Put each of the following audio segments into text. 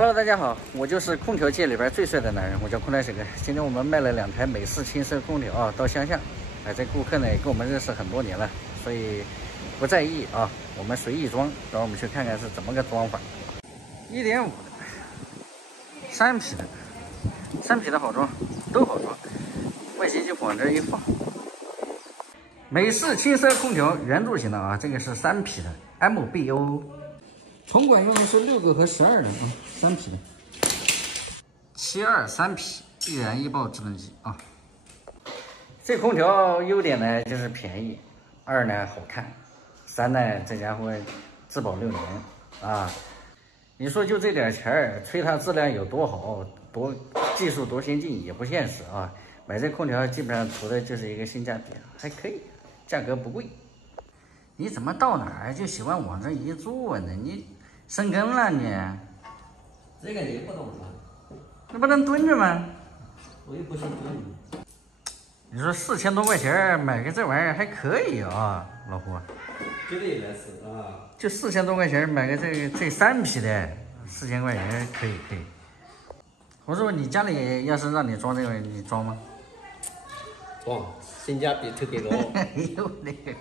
Hello， 大家好，我就是空调界里边最帅的男人，我叫空调小哥。今天我们卖了2台美式轻奢空调啊，到乡下。这顾客呢也跟我们认识很多年了，所以不在意啊，我们随意装。然后我们去看看是怎么个装法。1.5的，3匹的，3匹的好装，都好装。外接就往这一放。美式轻奢空调圆柱形的啊，这个是3匹的 MBO。 铜管用的是6个和12的啊，3匹的，72 3匹，易燃易爆制冷机啊。这空调优点呢就是便宜，2呢好看，3呢这家伙质保6年啊。你说就这点钱儿，吹它质量有多好，多技术多先进也不现实啊。买这空调基本上图的就是一个性价比，还可以，价格不贵。你怎么到哪儿就喜欢往这一坐呢？你生根了你？这个你不懂吗？那不能蹲着吗？我又不是蹲着。你说4000多块钱买个这玩意儿还可以啊，老胡。绝对来是啊。就4000多块钱买个这3匹的，4000块钱可以。我说你家里要是让你装这个，你装吗？装，性价比特别高。哎呦那个。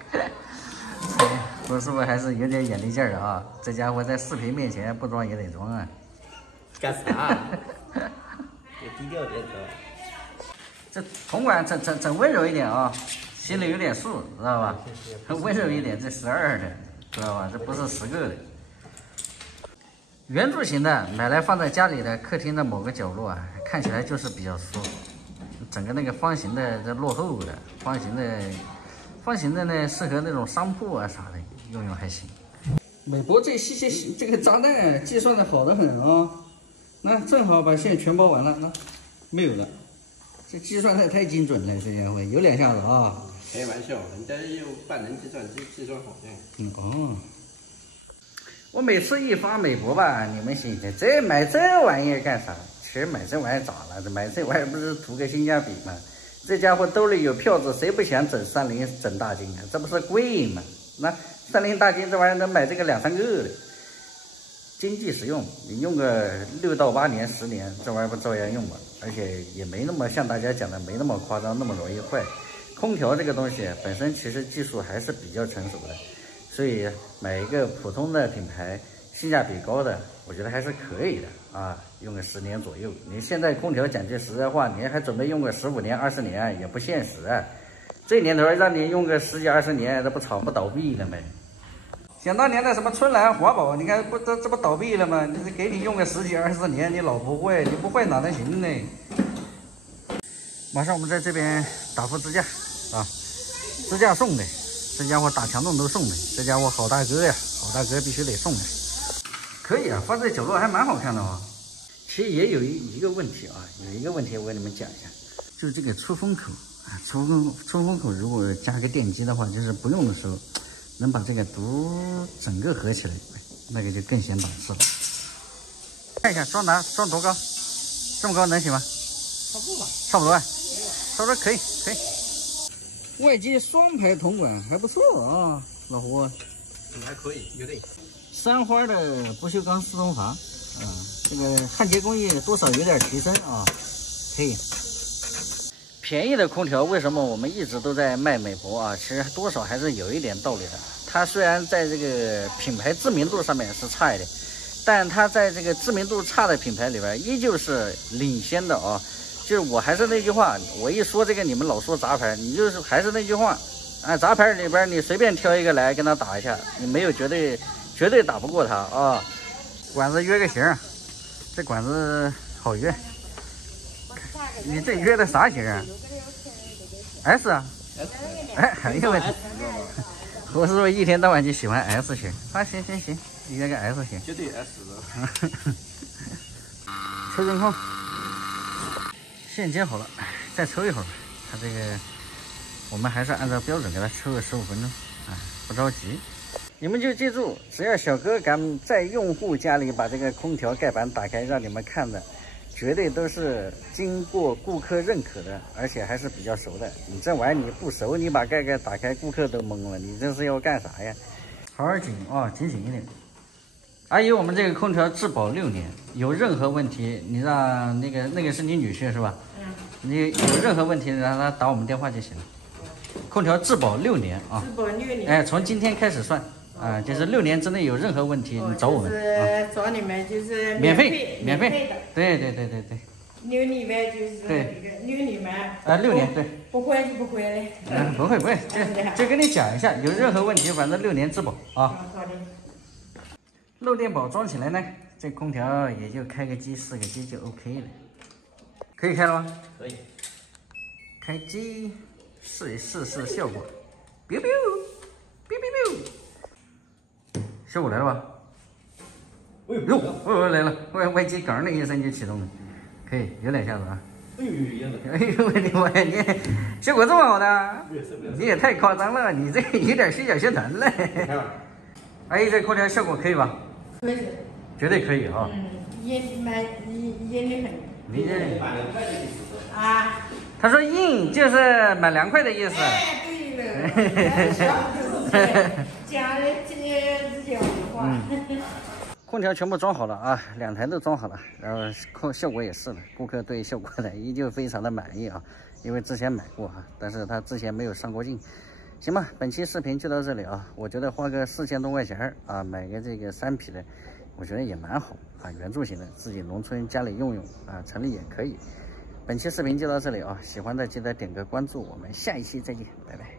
我是不是还是有点眼力劲儿的啊？这家伙在视频面前不装也得装啊！干啥？也低调点的。这铜管整温柔一点啊，心里有点数，知道吧？温柔一点，这12的，知道吧？这不是10个的。圆柱形的，买来放在家里的客厅的某个角落啊，看起来就是比较舒服。整个那个方形的这落后的，方形的呢，适合那种商铺啊啥的，用还行。美博这这个炸弹计算的好得很啊，那正好把线全包完了，那没有了，这计算的太精准了，这家伙有2下子啊。开玩笑，人家用万能计算机计算好的。我每次一发美博吧，你们心想这买这玩意儿干啥？其实买这玩意儿咋了？买这玩意儿不是图个性价比吗？这家伙兜里有票子，谁不想整30整大金啊？这不是贵吗？那30大金这玩意儿能买这个2、3个的，经济实用。你用个6到8年、10年，这玩意儿不照样用吗？而且也没那么像大家讲的没那么夸张，那么容易坏。空调这个东西本身其实技术还是比较成熟的，所以买一个普通的品牌，性价比高的，我觉得还是可以的啊。用个10年左右，你现在空调讲句实在话，你还准备用个15年、20年也不现实啊。这年头让你用个10几20年，这不厂不倒闭了没？想当年的什么春兰、华宝，你看这不倒闭了吗？你是给你用个10几20年，你老不坏，你不坏哪能行呢？马上我们在这边打副支架啊，支架送的，这家伙打墙洞都送的，这家伙好大哥呀，好大哥必须得送的。可以啊，放在角落还蛮好看的啊。其实也有一个问题啊，有一个问题我跟你们讲一下，就是这个出风口啊，出风口如果加个电机的话，就是不用的时候能把这个整个合起来，那个就更显档次了。看一下装多高，这么高能行吗？差不多吧，差不多啊，差不多可以。外接双排铜管还不错啊，老胡。还可以，有点。3花的不锈钢4通阀。这个焊接工艺多少有点提升啊，可以。便宜的空调为什么我们一直都在卖美博啊？其实多少还是有一点道理的。它虽然在这个品牌知名度上面是差一点，但它在这个知名度差的品牌里边依旧是领先的啊。就是我还是那句话，我一说这个你们老说杂牌，你就是还是那句话，杂牌里边你随便挑一个来跟他打一下，你没有绝对打不过他啊。管子约个型。这管子好约，你这约的啥型啊 ？S 啊？哎呦我，我是不是一天到晚就喜欢 S 型？啊，行，约个 S 型。绝对 S 的。抽真空，线接好了，再抽一会儿吧。它这个我们还是按照标准给它抽个15分钟啊，不着急。你们就记住，只要小哥敢在用户家里把这个空调盖板打开让你们看的，绝对都是经过顾客认可的，而且还是比较熟的。你这玩意儿你不熟，你把盖打开，顾客都懵了，你这是要干啥呀？好好紧啊，紧一点。阿姨，我们这个空调质保6年，有任何问题，你让那个是你女婿是吧？嗯。你有任何问题，让他打我们电话就行了。空调质保6年啊。质保6年。哎，从今天开始算啊，就是6年之内有任何问题，你找我们啊。找你们就是免费的。对。6年呗，就是这个6年嘛。6年对。不会就不会嘞。不会，就跟你讲一下，有任何问题，反正6年质保啊。好的。漏电宝装起来呢，这空调也就开个机4个机就 OK 了。可以开了吗？可以。开机试一试效果。biu biu，效果来了吧？哎呦，来了！外机杆的一声就启动了，可以有2下子啊。哎呦我的妈呀！你效果这么好的？你也太夸张了，你这有点虚假宣传了。阿姨，这空调效果可以吧？可以，绝对可以啊！阴的很。你这啊？他说硬就是蛮凉快的意思。哎，对了，讲这样的话。空调全部装好了啊，2台都装好了，然后效果也是了，顾客对效果呢依旧非常的满意啊，因为之前买过哈，但是他之前没有上过镜。行吧，本期视频就到这里啊，我觉得花个4000多块钱啊，买个这个3匹的，我觉得也蛮好啊，圆柱形的，自己农村家里用啊，城里也可以。本期视频就到这里啊，喜欢的记得点个关注，我们下一期再见，拜拜。